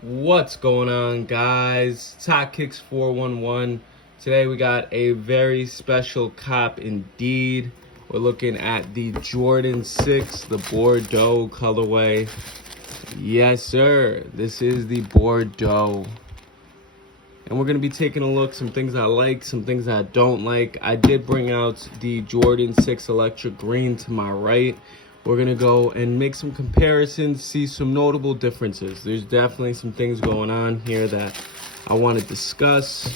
What's going on, guys? Top Kicks 411. Today we got a very special cop indeed. We're looking at the Jordan 6, the Bordeaux colorway. Yes, sir. This is the Bordeaux. And we're going to be taking a look, some things I like, some things I don't like. I did bring out the Jordan 6 Electric Green to my right. We're going to go and make some comparisons, see some notable differences. There's definitely some things going on here that I want to discuss.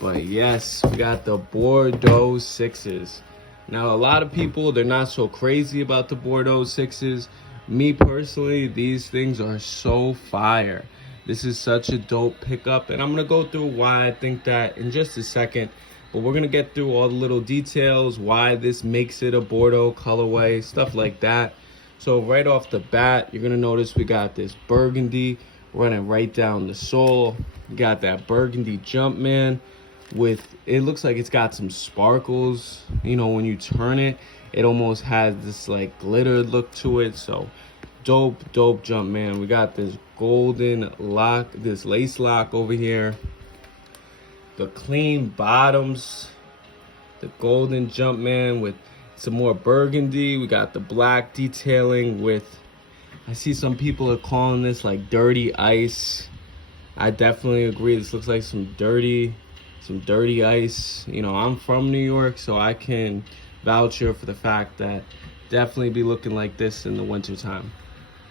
But yes, we got the Bordeaux 6s. Now, a lot of people, they're not so crazy about the Bordeaux 6s. Me personally, these things are so fire. This is such a dope pickup, and I'm going to go through why I think that in just a second. But we're going to get through all the little details, why this makes it a Bordeaux colorway, stuff like that. So right off the bat, you're going to notice we got this burgundy running right down the sole. You got that burgundy Jumpman with, it looks like it's got some sparkles. You know, when you turn it, it almost has this like glitter look to it. So dope Jumpman. We got this golden lock, this lace lock over here. The clean bottoms, the golden Jumpman with some more burgundy. We got the black detailing with, I see some people are calling this like dirty ice. I definitely agree. This looks like some dirty ice. You know, I'm from New York, so I can vouch here for the fact that definitely be looking like this in the wintertime.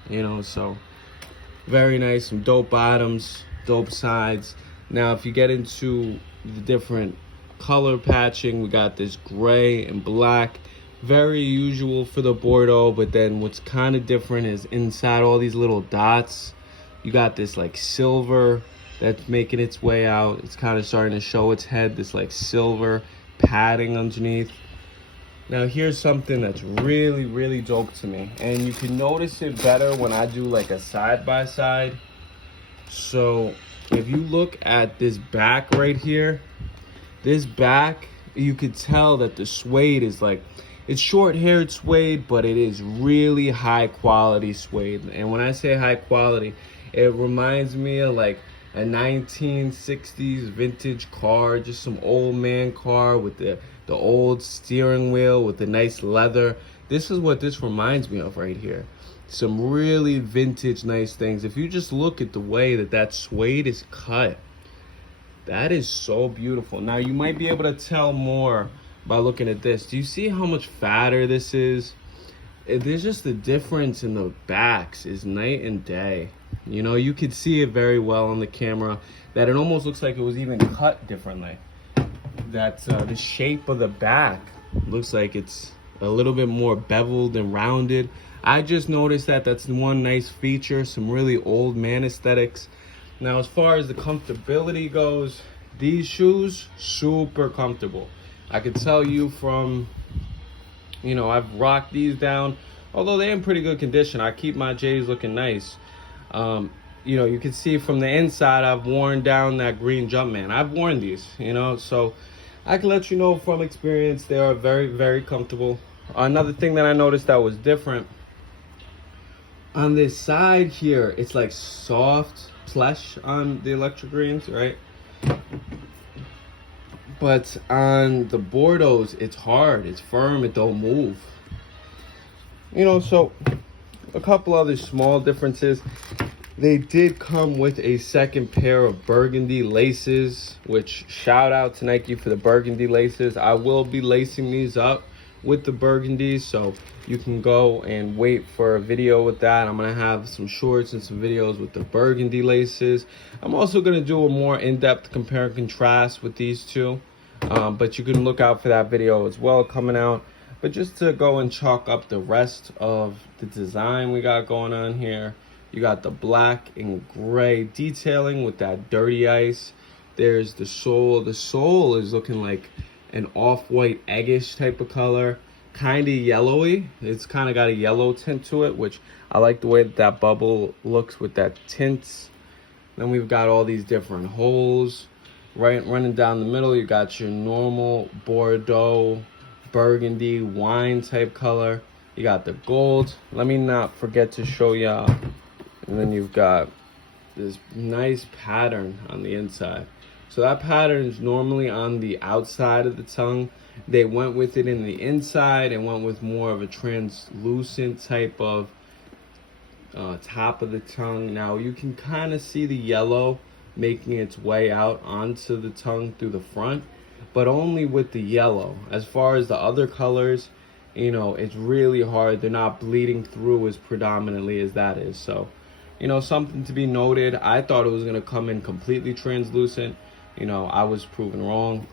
You know, so very nice. Some dope bottoms, dope sides. Now, if you get into the different color patching, we got this gray and black. Very usual for the Bordeaux, but then what's kind of different is inside all these little dots, you got this like silver that's making its way out. It's kind of starting to show its head, this like silver padding underneath. Now, here's something that's really dope to me, and you can notice it better when I do like a side-by-side. So if you look at this back right here, this back, you could tell that the suede is like, it's short-haired suede, but it is really high-quality suede. And when I say high quality, it reminds me of like a 1960s vintage car, just some old man car with the old steering wheel with the nice leather. This is what this reminds me of right here. Some really vintage nice things. If you just look at the way that suede is cut, that is so beautiful. Now, you might be able to tell more by looking at this. Do you see how much fatter this is? There's just the difference in the backs is night and day. You know, you could see it very well on the camera that it almost looks like it was even cut differently. That the shape of the back looks like it's a little bit more beveled and rounded. I just noticed that that's one nice feature, some really old man aesthetics. Now, as far as the comfortability goes, these shoes, super comfortable. I could tell you from, you know, I've rocked these down, although they're in pretty good condition. I keep my J's looking nice. You know, you can see from the inside, I've worn down that green Jumpman. I've worn these, you know, so I can let you know from experience, they are very comfortable. Another thing that I noticed that was different, on this side here, it's like soft plush on the electric greens, right? But on the Bordeaux, it's hard, it's firm, it don't move. You know, so a couple other small differences. They did come with a second pair of burgundy laces, which shout out to Nike for the burgundy laces. I will be lacing these up with the burgundies, so you can go and wait for a video with that. I'm gonna have some shorts and some videos with the burgundy laces. I'm also gonna do a more in-depth compare and contrast with these two, but you can look out for that video as well coming out. But just to go and chalk up the rest of the design we got going on here, you got the black and gray detailing with that dirty ice. There's the sole. The sole is looking like an off-white eggish type of color, kind of yellowy. It's kind of got a yellow tint to it, which I like the way that bubble looks with that tint. Then we've got all these different holes running down the middle. You got your normal Bordeaux, burgundy, wine type color. You got the gold. Let me not forget to show y'all. And then you've got this nice pattern on the inside. So that pattern is normally on the outside of the tongue. They went with it in the inside and went with more of a translucent type of top of the tongue. Now you can kind of see the yellow making its way out onto the tongue through the front, but only with the yellow. As far as the other colors, you know, it's really hard. They're not bleeding through as predominantly as that is. So, you know, something to be noted. I thought it was going to come in completely translucent. You know, I was proven wrong.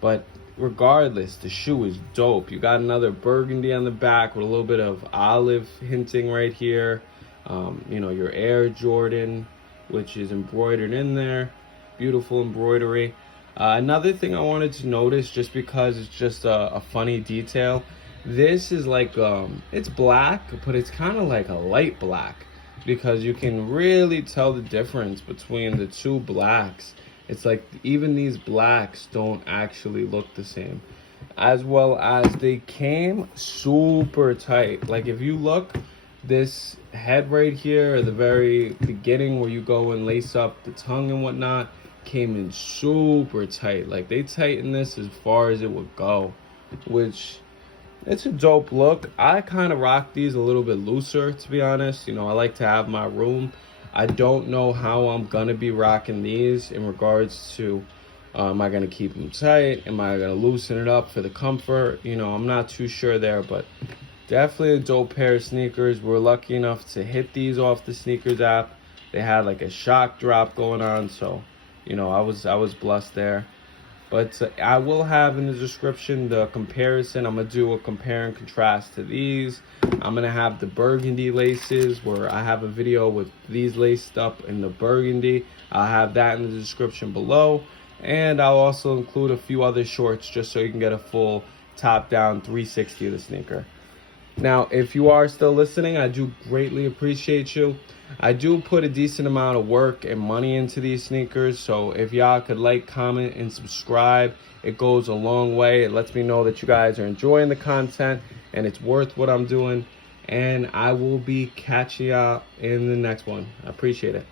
But regardless, the shoe is dope. You got another burgundy on the back with a little bit of olive hinting right here. You know, your Air Jordan, which is embroidered in there. Beautiful embroidery. Another thing I wanted to notice, just because it's just a funny detail, this is like, it's black, but it's kind of like a light black, because you can really tell the difference between the two blacks. It's like even these blacks don't actually look the same. As well as they came super tight. Like if you look, this head right here at the very beginning where you go and lace up the tongue and whatnot came in super tight. Like they tightened this as far as it would go, which it's a dope look. I kind of rock these a little bit looser, to be honest. You know, I like to have my room. I don't know how I'm gonna be rocking these in regards to am I gonna keep them tight, am I gonna loosen it up for the comfort. You know, I'm not too sure there, but definitely a dope pair of sneakers. We're lucky enough to hit these off the sneakers app. They had like a shock drop going on, so you know, I was blessed there. But I will have in the description the comparison. I'm gonna do a compare and contrast to these. I'm gonna have the burgundy laces where I have a video with these laced up in the burgundy. I'll have that in the description below. And I'll also include a few other shorts just so you can get a full top down 360 of the sneaker. Now, if you are still listening, I do greatly appreciate you. I do put a decent amount of work and money into these sneakers, so if y'all could like, comment, and subscribe, it goes a long way. It lets me know that you guys are enjoying the content and it's worth what I'm doing. And I will be catching y'all in the next one. I appreciate it.